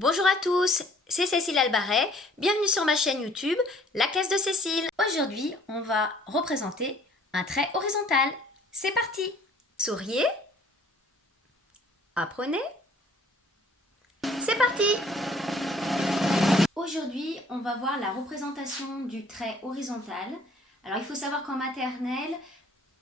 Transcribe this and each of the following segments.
Bonjour à tous, c'est Cécile Albaret, bienvenue sur ma chaîne YouTube, la classe de Cécile. Aujourd'hui, on va représenter un trait horizontal. C'est parti! Souriez, apprenez, c'est parti! Aujourd'hui, on va voir la représentation du trait horizontal. Alors, il faut savoir qu'en maternelle,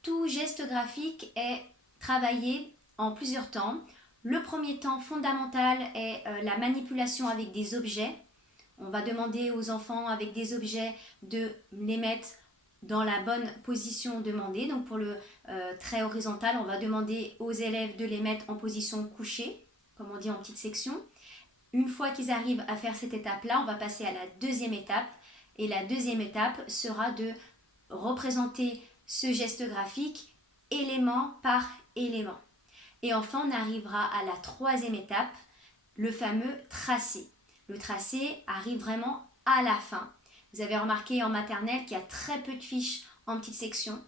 tout geste graphique est travaillé en plusieurs temps. Le premier temps fondamental est la manipulation avec des objets. On va demander aux enfants avec des objets de les mettre dans la bonne position demandée. Donc pour le trait horizontal, on va demander aux élèves de les mettre en position couchée, comme on dit en petite section. Une fois qu'ils arrivent à faire cette étape-là, on va passer à la deuxième étape. Et la deuxième étape sera de représenter ce geste graphique élément par élément. Et enfin, on arrivera à la troisième étape, le fameux tracé. Le tracé arrive vraiment à la fin. Vous avez remarqué en maternelle qu'il y a très peu de fiches en petite section.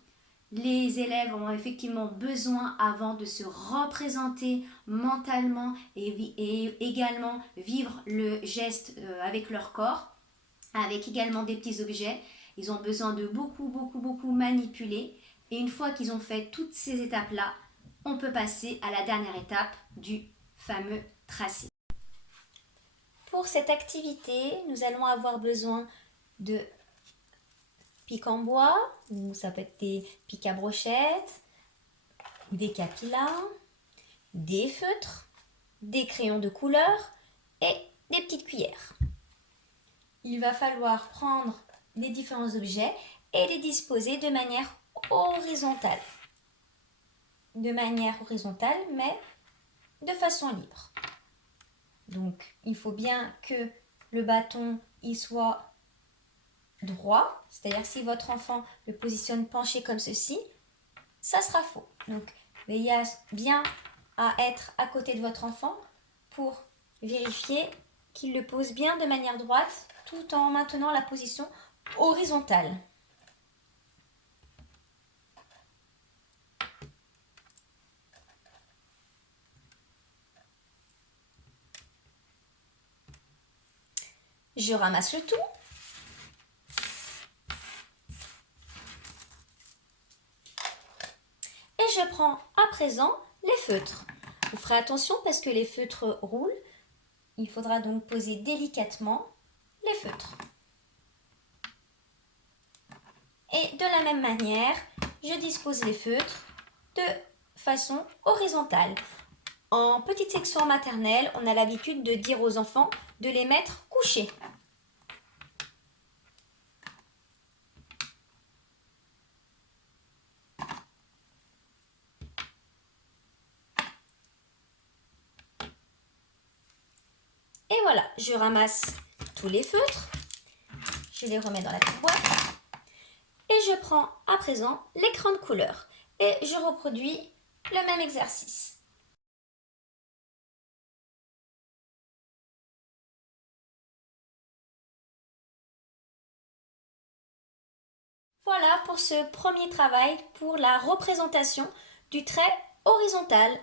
Les élèves ont effectivement besoin, avant de se représenter mentalement et également vivre le geste avec leur corps, avec également des petits objets, ils ont besoin de beaucoup manipuler. Et une fois qu'ils ont fait toutes ces étapes-là, on peut passer à la dernière étape du fameux tracé. Pour cette activité, nous allons avoir besoin de pics en bois, ou ça peut être des pics à brochette, des capillas, des feutres, des crayons de couleur et des petites cuillères. Il va falloir prendre les différents objets et les disposer de manière horizontale. De manière horizontale, mais de façon libre. Donc, il faut bien que le bâton y soit droit. C'est-à-dire, si votre enfant le positionne penché comme ceci, ça sera faux. Donc, veillez bien à être à côté de votre enfant pour vérifier qu'il le pose bien de manière droite tout en maintenant la position horizontale. Je ramasse le tout. Et je prends à présent les feutres. Vous ferez attention parce que les feutres roulent. Il faudra donc poser délicatement les feutres. Et de la même manière, je dispose les feutres de façon horizontale. En petite section maternelle, on a l'habitude de dire aux enfants de les mettre couchés. Et voilà, je ramasse tous les feutres, je les remets dans la petite boîte et je prends à présent l'écran de couleur et je reproduis le même exercice. Voilà pour ce premier travail pour la représentation du trait horizontal.